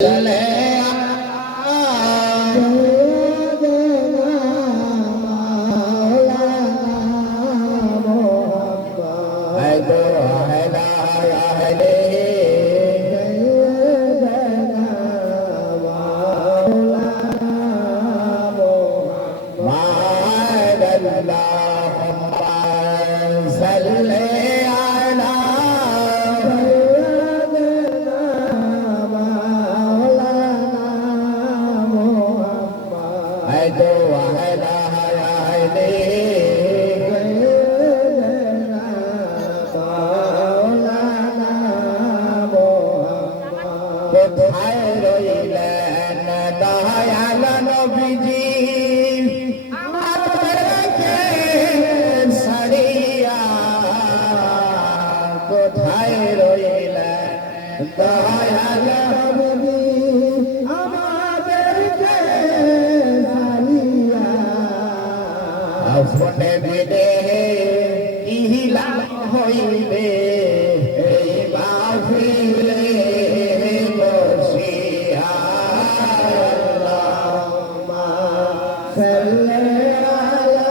Lele. Allahumma salli কোথায় রইলেন? দয়াল নবীজি। আপনে বিদে ইহিলা হইবে এই মাহফিলে বসিয়া আল্লাহুম্মা সাল্লি আলা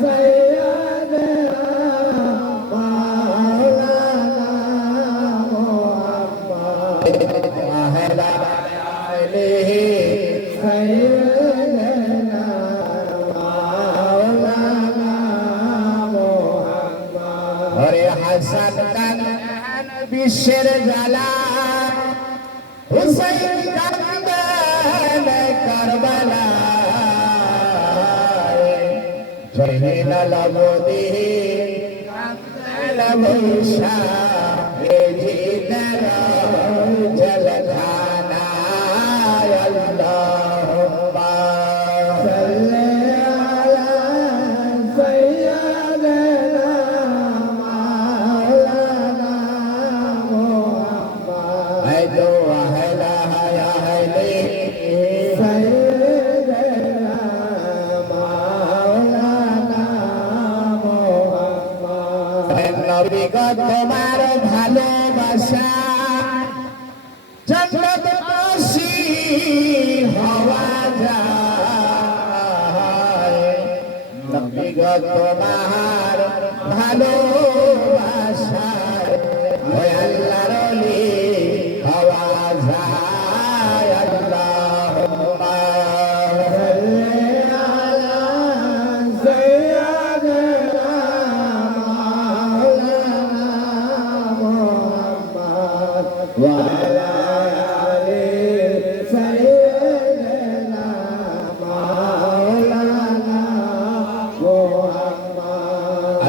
সাইয়্যিদিনা হাসান বিশ্বের জ্বালা। হুসাইন কান্দেন কারবালা। জহিন লবদি কান্দন মুশা এ জিদর নবী গো তোমার ভালোবাসা জন্নত বাসী হওয়া যায়। নবী গো তোমার ভালোবাসা ওই আল্লাহর ওলি হওয়া যায়। Wow.